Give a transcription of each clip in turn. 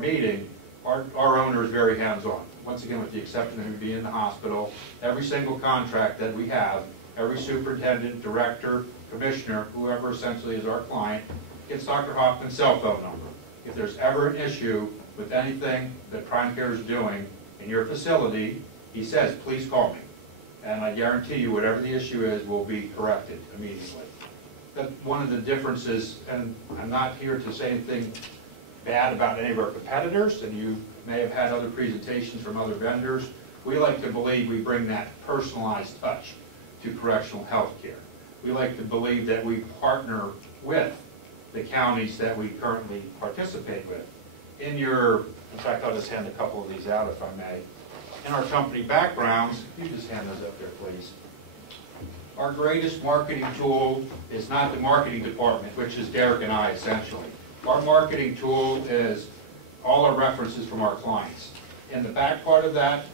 meeting, our owner is very hands-on. Once again, with the exception of him being in the hospital, every single contract that we have, every superintendent, director, commissioner, whoever essentially is our client, gets Dr. Hoffman's cell phone number. If there's ever an issue with anything that Prime Care is doing in your facility, he says, please call me. And I guarantee you, whatever the issue is, will be corrected immediately. That's one of the differences, and I'm not here to say anything bad about any of our competitors, and you may have had other presentations from other vendors. We like to believe we bring that personalized touch to correctional health care. We like to believe that we partner with the counties that we currently participate with. In fact, I'll just hand a couple of these out if I may. In our company backgrounds, you just hand those up there, please. Our greatest marketing tool is not the marketing department, which is Derek and I, essentially. Our marketing tool is all our references from our clients. In the back part of that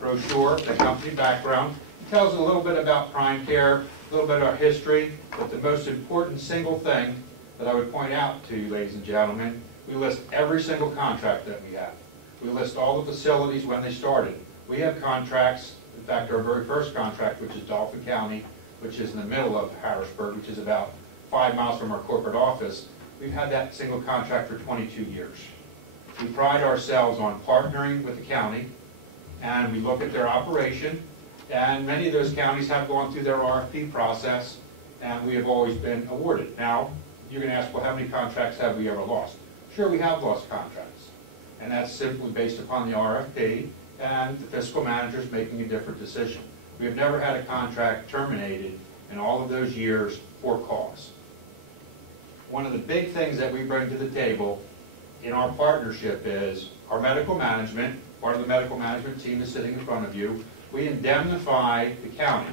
brochure, the company background, tells a little bit about Prime Care, a little bit of our history, but the most important single thing that I would point out to you, ladies and gentlemen, we list every single contract that we have. We list all the facilities when they started. We have contracts, in fact, our very first contract, which is Dauphin County, which is in the middle of Harrisburg, which is about 5 miles from our corporate office. We've had that single contract for 22 years. We pride ourselves on partnering with the county, and we look at their operation, and many of those counties have gone through their RFP process, and we have always been awarded. Now, you're going to ask, well, how many contracts have we ever lost? Sure, we have lost contracts, and that's simply based upon the RFP and the fiscal managers making a different decision. We have never had a contract terminated in all of those years for cause. One of the big things that we bring to the table in our partnership is our medical management. Part of the medical management team is sitting in front of you. We indemnify the county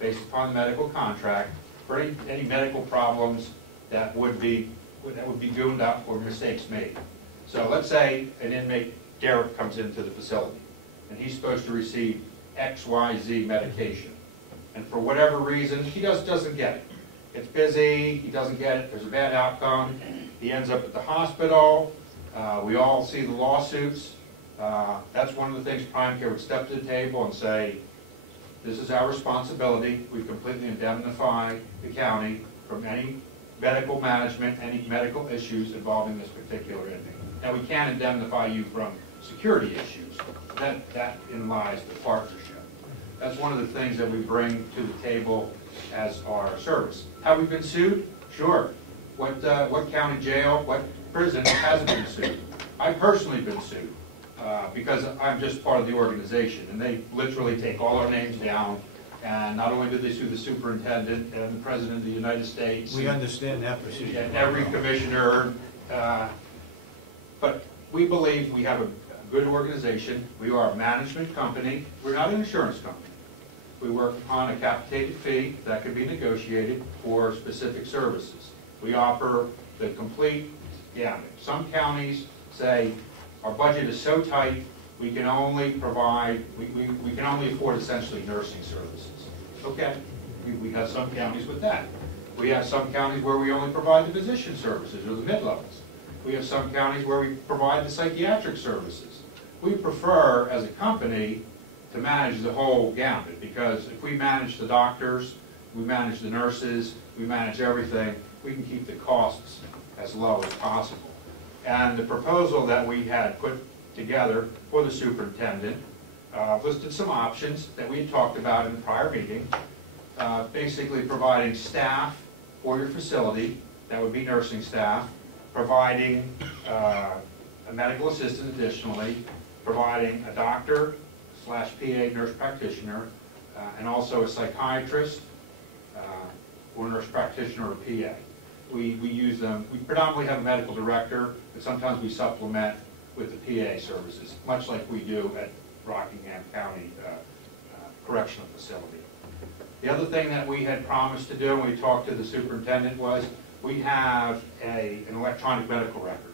based upon the medical contract for any medical problems that would be gooned up or mistakes made. So let's say an inmate, Derek, comes into the facility and he's supposed to receive XYZ medication, and for whatever reason he doesn't get it. It's busy, he doesn't get it, there's a bad outcome, he ends up at the hospital, we all see the lawsuits. That's one of the things Prime Care would step to the table and say, this is our responsibility, we completely indemnify the county from any medical management, any medical issues involving this particular inmate. Now, we can't indemnify you from security issues. That in lies the partnership. That's one of the things that we bring to the table as our service. Have we been sued? Sure. What county jail, what prison hasn't been sued? I've personally been sued because I'm just part of the organization, and they literally take all our names down. And not only do they sue the superintendent and the president of the United States. We understand that procedure. And every commissioner. But we believe we have a good organization. We are a management company. We're not an insurance company. We work on a capitated fee that can be negotiated for specific services. We offer the complete gamut. Some counties say our budget is so tight we can only provide, we can only afford essentially nursing services. Okay, we have some counties with that. We have some counties where we only provide the physician services or the mid-levels. We have some counties where we provide the psychiatric services. We prefer, as a company, to manage the whole gamut, because if we manage the doctors, we manage the nurses, we manage everything, we can keep the costs as low as possible. And the proposal that we had put together for the superintendent listed some options that we had talked about in the prior meeting, basically providing staff for your facility, that would be nursing staff, providing a medical assistant additionally, providing a doctor / PA nurse practitioner, and also a psychiatrist or nurse practitioner or PA. We use them, we predominantly have a medical director, but sometimes we supplement with the PA services, much like we do at Rockingham County Correctional Facility. The other thing that we had promised to do when we talked to the superintendent was we have an electronic medical record.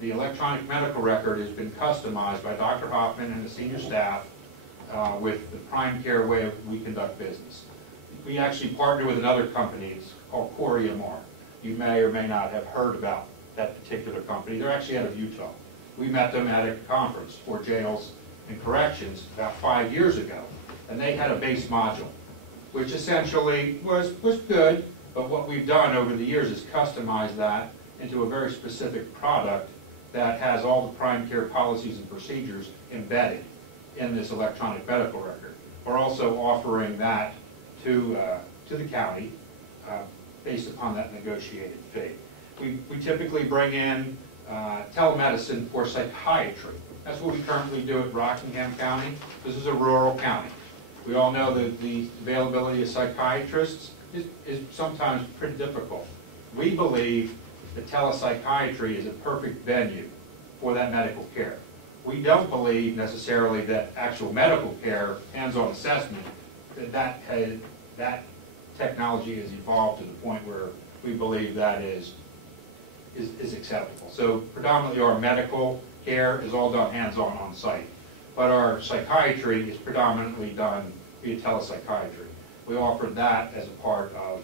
The electronic medical record has been customized by Dr. Hoffman and the senior staff with the Prime Care way we conduct business. We actually partner with another company, it's called Core EMR. You may or may not have heard about that particular company. They're actually out of Utah. We met them at a conference for jails and corrections about 5 years ago, and they had a base module, which essentially was good, but what we've done over the years is customize that into a very specific product that has all the prime care policies and procedures embedded in this electronic medical record. We're also offering that to the county based upon that negotiated fee. We typically bring in telemedicine for psychiatry. That's what we currently do at Rockingham County. This is a rural county. We all know that the availability of psychiatrists is sometimes pretty difficult. We believe that telepsychiatry is a perfect venue for that medical care. We don't believe necessarily that actual medical care, hands-on assessment, that technology has evolved to the point where we believe that is acceptable. So predominantly our medical care is all done hands-on on site, but our psychiatry is predominantly done via telepsychiatry. We offer that as a part of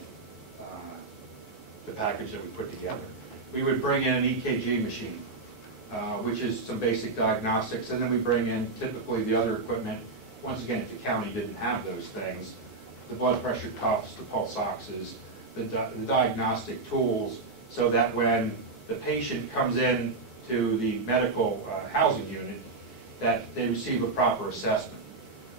the package that we put together. We would bring in an EKG machine, which is some basic diagnostics, and then we bring in typically the other equipment. Once again, if the county didn't have those things, the blood pressure cuffs, the pulse oxes, the diagnostic tools, so that when the patient comes in to the medical housing unit, that they receive a proper assessment.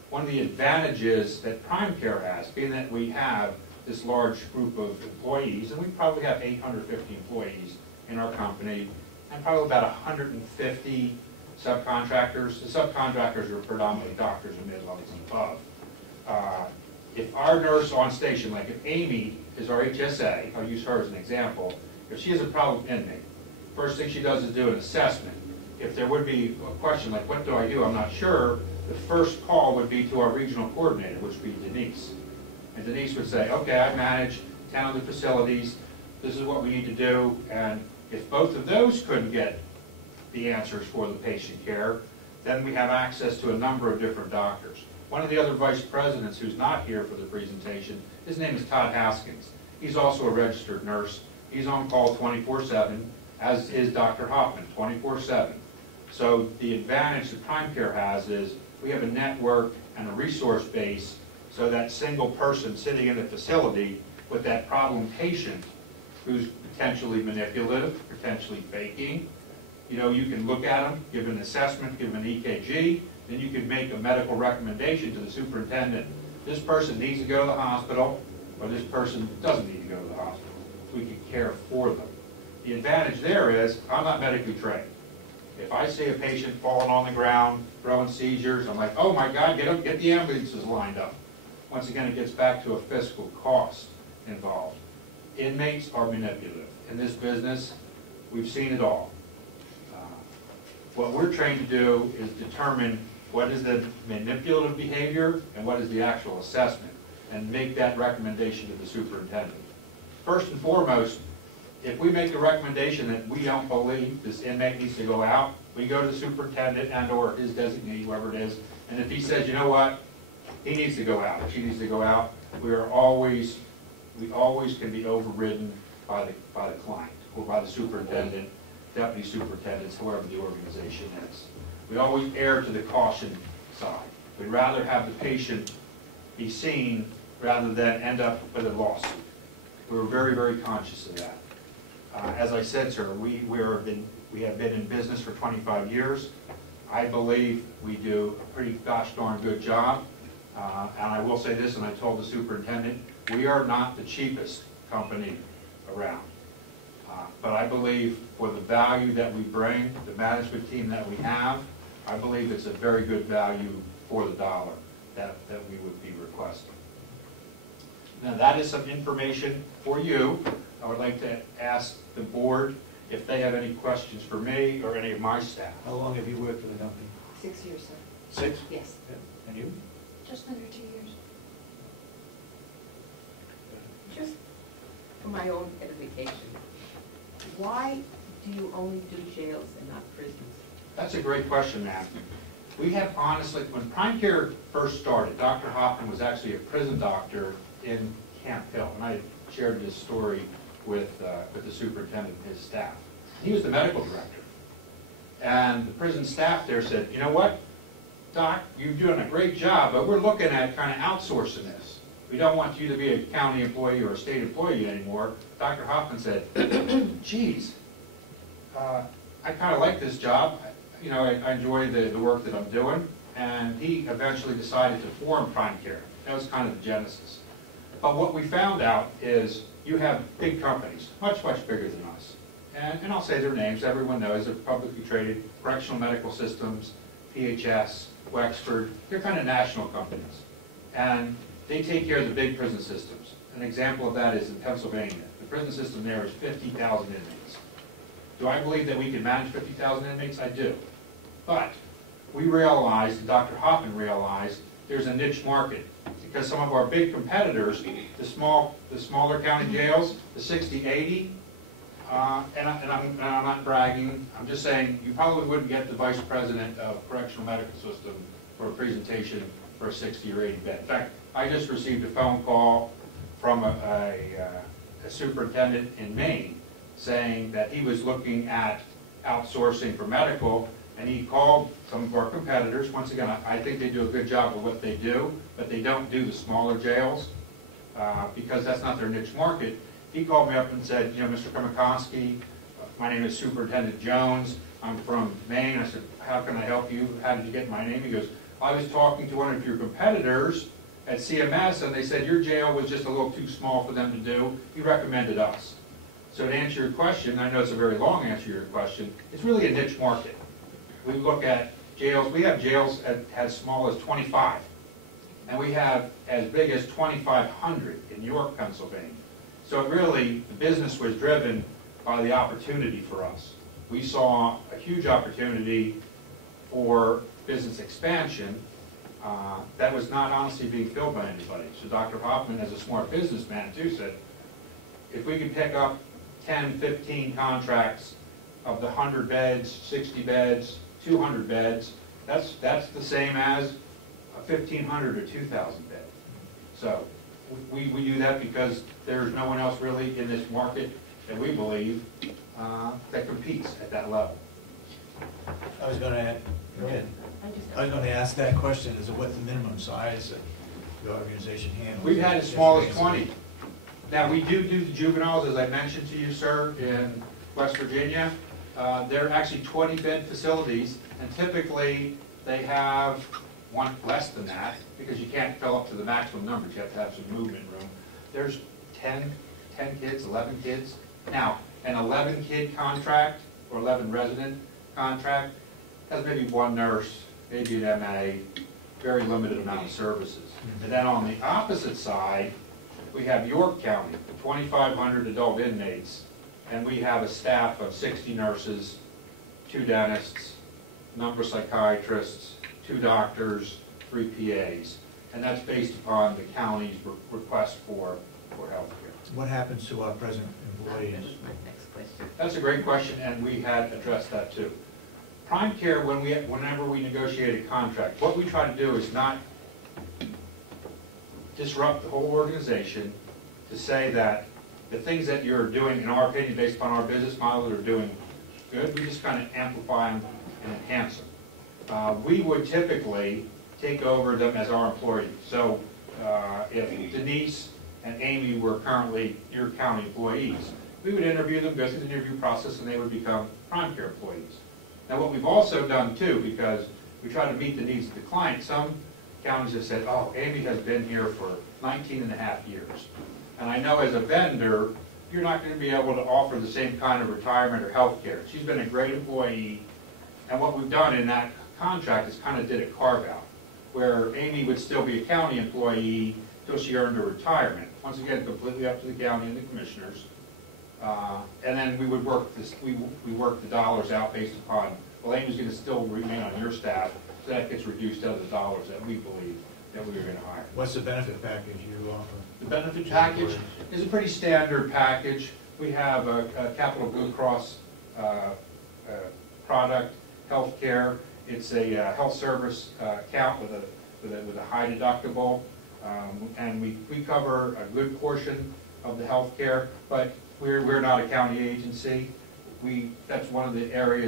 One of the advantages that Prime Care has, being that we have this large group of employees, and we probably have 850 employees in our company, and probably about 150 subcontractors. The subcontractors are predominantly doctors and mid-levels and above. If our nurse on station, like if Amy is our HSA, I'll use her as an example, if she has a problem inmate, first thing she does is do an assessment. If there would be a question like, what do I do? I'm not sure. The first call would be to our regional coordinator, which would be Denise. And Denise would say, okay, I manage 10 of the facilities. This is what we need to do. And if both of those couldn't get the answers for the patient care, then we have access to a number of different doctors. One of the other vice presidents who's not here for the presentation, his name is Todd Haskins. He's also a registered nurse. He's on call 24/7, as is Dr. Hoffman, 24/7. So the advantage that Prime Care has is we have a network and a resource base, so that single person sitting in the facility with that problem patient who's potentially manipulative, potentially faking, you know, you can look at them, give an assessment, give an EKG, then you can make a medical recommendation to the superintendent. This person needs to go to the hospital, or this person doesn't need to go to the hospital. We can care for them. The advantage there is I'm not medically trained. If I see a patient falling on the ground, throwing seizures, I'm like, oh my God, get the ambulances lined up. Once again, it gets back to a fiscal cost involved. Inmates are manipulative. In this business, we've seen it all. What we're trained to do is determine what is the manipulative behavior and what is the actual assessment, and make that recommendation to the superintendent. First and foremost, if we make a recommendation that we don't believe this inmate needs to go out, we go to the superintendent and or his designee, whoever it is, and if he says, you know what, he needs to go out, she needs to go out, we always can be overridden by the client or by the superintendent, deputy superintendents, whoever the organization is. We always err to the caution side. We'd rather have the patient be seen rather than end up with a lawsuit. We were very, very conscious of that. As I said, sir, we have been in business for 25 years. I believe we do a pretty gosh darn good job. And I will say this, and I told the superintendent, we are not the cheapest company around. But I believe for the value that we bring, the management team that we have, I believe it's a very good value for the dollar that we would be requesting. Now that is some information for you. I would like to ask the board if they have any questions for me or any of my staff. How long have you worked for the company? 6 years, sir. 6? Yes. Yeah. And you? Just under 2 years. Just for my own edification, why do you only do jails and not prisons? That's a great question, ma'am. We have honestly, when Prime Care first started, Dr. Hoffman was actually a prison doctor in Camp Hill, and I shared this story with the superintendent and his staff. He was the medical director. And the prison staff there said, you know what, Doc, you're doing a great job, but we're looking at kind of outsourcing this. We don't want you to be a county employee or a state employee anymore. Dr. Hoffman said, geez, I kind of like this job. You know, I enjoy the work that I'm doing. And he eventually decided to form Prime Care. That was kind of the genesis. But what we found out is you have big companies, much, much bigger than us. And I'll say their names, everyone knows, they're publicly traded, Correctional Medical Systems, PHS, Wexford, they're kind of national companies. And they take care of the big prison systems. An example of that is in Pennsylvania. The prison system there is 50,000 inmates. Do I believe that we can manage 50,000 inmates? I do. But we realized, and Dr. Hoffman realized, there's a niche market. Because some of our big competitors, the smaller county jails, the 60, 80, and I'm not bragging, I'm just saying you probably wouldn't get the vice president of correctional medical system for a presentation for a 60 or 80 bed. In fact, I just received a phone call from a superintendent in Maine saying that he was looking at outsourcing for medical, and he called some of our competitors. Once again, I think they do a good job of what they do, but they don't do the smaller jails because that's not their niche market. He called me up and said, you know, Mr. Kramakonski, my name is Superintendent Jones. I'm from Maine. I said, how can I help you? How did you get my name? He goes, I was talking to one of your competitors at CMS, and they said your jail was just a little too small for them to do. He recommended us. So to answer your question, I know it's a very long answer to your question, it's really a niche market. We look at jails, we have jails as small as 25, and we have as big as 2,500 in York, Pennsylvania. So really, the business was driven by the opportunity for us. We saw a huge opportunity for business expansion that was not honestly being filled by anybody. So Dr. Hoffman, as a smart businessman too, said, if we could pick up 10, 15 contracts of the 100 beds, 60 beds, 200 beds, that's the same as a 1,500 or 2,000 beds. So we do that because there's no one else really in this market that we believe that competes at that level. I was going to add, I was going to ask that question, is what the minimum size that the organization handles? We've had as small as 20. Now, we do the juveniles, as I mentioned to you, sir, in West Virginia. They're actually 20-bed facilities, and typically they have one less than that, because you can't fill up to the maximum numbers. You have to have some movement room. There's 10 kids, 11 kids. Now, an 11-kid contract, or 11 resident contract, has maybe one nurse, maybe an MA, very limited amount of services. And then on the opposite side, we have York County, 2,500 adult inmates, and we have a staff of 60 nurses, 2 dentists, a number of psychiatrists, 2 doctors, 3 PAs, and that's based upon the county's request for health care. What happens to our present employees? That was my next question. That's a great question, and we had addressed that too. Prime Care, whenever we negotiate a contract, what we try to do is not disrupt the whole organization to say that the things that you're doing, in our opinion, based upon our business model, that are doing good, we just kind of amplify them and enhance them. We would typically take over them as our employees. So if Denise and Amy were currently your county employees, we would interview them, go through the interview process, and they would become Prime Care employees. Now what we've also done too, because we try to meet the needs of the client, some counties have said, oh, Amy has been here for 19 and a half years. And I know as a vendor, you're not going to be able to offer the same kind of retirement or health care. She's been a great employee, and what we've done in that contract is kind of did a carve-out, where Amy would still be a county employee until she earned her retirement. Once again, completely up to the county and the commissioners. And then we would work this. We work the dollars out based upon, well, Amy's going to still remain on your staff, so that gets reduced out of the dollars that we believe that we were going to hire. What's the benefit package you offer? The benefit package is a pretty standard package. We have a Capital Blue Cross product, health care. It's a health service account with a high deductible, and we cover a good portion of the health care, but we're not a county agency. that's one of the areas